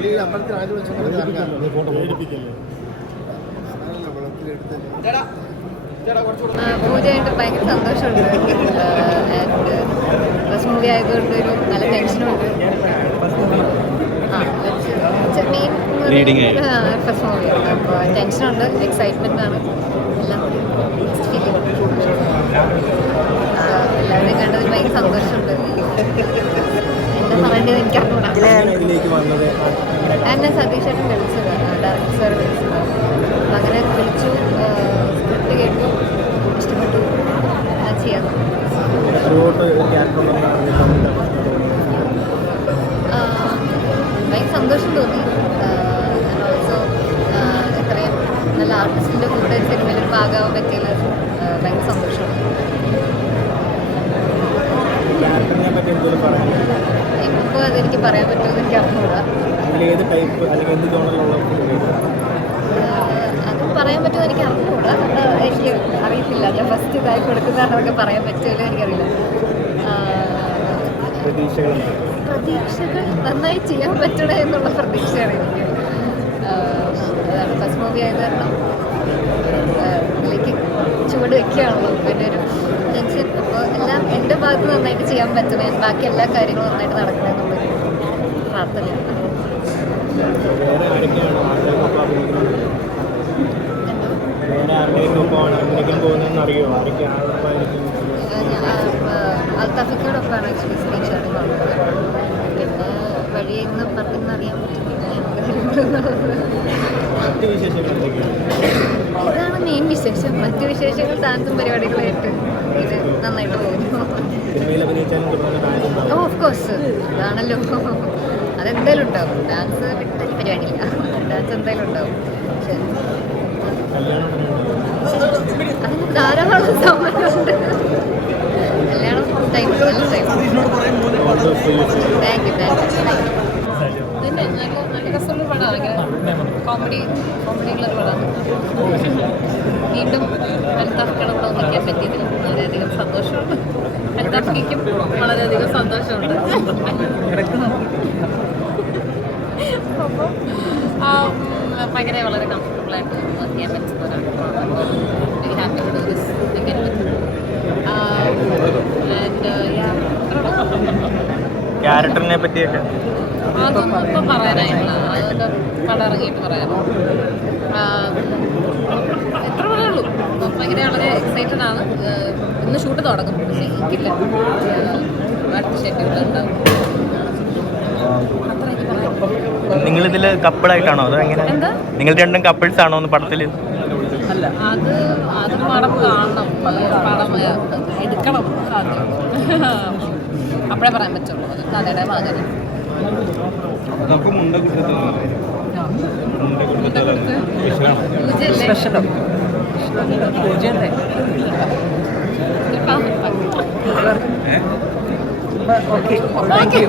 പള്ളിയിൽ അമ്പലത്തിൽ ആദ്യം വെച്ചാൽ പൂജ ആയിട്ട് ഭയങ്കര സന്തോഷമുണ്ട്. ആൻഡ് ഫസ്റ്റ് മൂവി ആയതുകൊണ്ട് ഒരു നല്ല ടെൻഷനുണ്ട് ആയി. ഫസ്റ്റ് മൂവി അപ്പോൾ ടെൻഷനുണ്ട് എക്സൈറ്റ്മെന്റ് ആണ്. എല്ലാം ഫീലിംഗ് എല്ലാവരെയും കണ്ടതിൽ എന്നെ സതീഷ് ചേട്ടൻ വിളിച്ചത് ഡയറക്ടർ സാർ വിളിച്ചത്. അപ്പം അങ്ങനെ വിളിച്ചു. സ്ക്രിപ്റ്റ് കേട്ടു. ഇഷ്ടപ്പെട്ടു. ചെയ്യാൻ ക്യാരക്ടർ ഭയങ്കര സന്തോഷം തോന്നി. ഓൾസോ ഇത്രയും നല്ല ആർട്ടിസ്റ്റിന്റെ കൂടെ സിനിമയിൽ ഭാഗമാവാൻ പറ്റിയത് ഭയങ്കര സന്തോഷമാണ് പറയാൻ ഇപ്പോൾ അതെനിക്ക് പറയാൻ പറ്റുമെന്ന് എനിക്ക് അറിഞ്ഞൂടാ അതിൽ ഏത് ടൈപ്പ് അല്ലെങ്കിൽ എന്ത് ജോണറിലുള്ള അത് പറയാൻ പറ്റുമോ എനിക്ക് അറിഞ്ഞുകൂടാ എനിക്ക് അറിയത്തില്ല. ഞാൻ ഫസ്റ്റ് ഇതായി കൊടുക്കുന്നതാണെന്നൊക്കെ പറയാൻ പറ്റുമല്ലോ എനിക്കറിയില്ല. പ്രതീക്ഷകൾ പ്രതീക്ഷകൾ നന്നായി ചെയ്യാൻ പറ്റണ എന്നുള്ള പ്രതീക്ഷയാണ് എനിക്ക്. അതാണ് ഫസ്റ്റ് മൂവി ആയത് കാരണം. ഇതിലേക്ക് ചുവട് വെക്കുകയാണല്ലോ. പിന്നെ ഒരു ടെൻഷൻ. അപ്പോൾ എല്ലാം എന്റെ ഭാഗത്ത് നന്നായിട്ട് ചെയ്യാൻ പറ്റണേ ബാക്കി എല്ലാ കാര്യങ്ങളും നന്നായിട്ട് നടക്കണമെന്നുള്ളൊരു പ്രാർത്ഥനയാണ്. വേറെ ആരൊക്കെയാണ് എന്തോ വേറെ ആരുടെയൊക്കെയൊപ്പമാണ് അഭിനയിക്കാൻ പോകുന്നതെന്ന് അറിയോ ആരൊക്കെയാണ് അൽത്തഫിക്കോടൊപ്പമാണ് ആക്ച്വലി പറഞ്ഞത് പിന്നെ വഴിയിൽ നിന്ന് പറഞ്ഞെന്ന് അറിയാൻ എന്തൊക്കെയാണ് ഇതാണ് മെയിൻ വിശേഷം മറ്റു വിശേഷങ്ങൾ ഡാൻസും പരിപാടികളായിട്ട് ഇത് നന്നായിട്ട് പോകുന്നു ഓഫ് കോഴ്സ് അതാണല്ലോ അതെന്തായാലും ഉണ്ടാവും. ഡാൻസ് വിട്ടൊരു പരിപാടിയില്ല. ഡാൻസ് എന്തായാലും ഉണ്ടാവും. പക്ഷേ അതിന് ധാരാളം സമയമുണ്ട് കല്യാണം ടൈം നല്ല time thank you thank you പിന്നെ നല്ല നല്ല രസമുള്ള പടമാണ് ഭയങ്കര കോമഡി കോമഡിയുള്ള പടമാണ് വീണ്ടും അൽത്താഫിക്കണം ഇവിടെ ഒന്നിക്കാൻ പറ്റിയതിൽ വളരെയധികം സന്തോഷമുണ്ട്. അൽത്താഫിക്കും വളരെയധികം സന്തോഷമുണ്ട്. അപ്പം ആ, ഉം, ഭയങ്കര വളരെ കംഫർട്ടബിളായിട്ട് വർക്ക് ചെയ്യാൻ പറ്റുന്ന ഒരാളാണ് very happy to this and ക്യാരക്ടറിനെ പറ്റിയൊക്കെ. അതൊന്നും ഇപ്പം പറയാനായിട്ടില്ല അതൊക്കെ പടം ഇറങ്ങിയിട്ട് പറയാം എത്ര പറയുള്ളൂ. ഭയങ്കര വളരെ എക്സൈറ്റഡ് ആണ്. ഇന്ന് ഷൂട്ട് തുടങ്ങും. പക്ഷേ എനിക്കില്ല ആഹ് അടുത്ത ഷെഡ്യൂളുണ്ടാവും അത്ര എനിക്ക് പറയാം നിങ്ങളിതിൽ കപ്പിളായിട്ടാണോ അതോ എങ്ങനെ? നിങ്ങൾ രണ്ടും കപ്പിൾസ് ആണോ പടത്തിൽ അത് അത് പടം കാണണം. പടം എടുക്കണം അപ്പോഴേ പറയാൻ പറ്റുള്ളൂ. അത് കഥയുടെ ഭാഗം നമുക്ക് മുണ്ട സ്പെഷ്യലോ ഓക്കെ. Thank you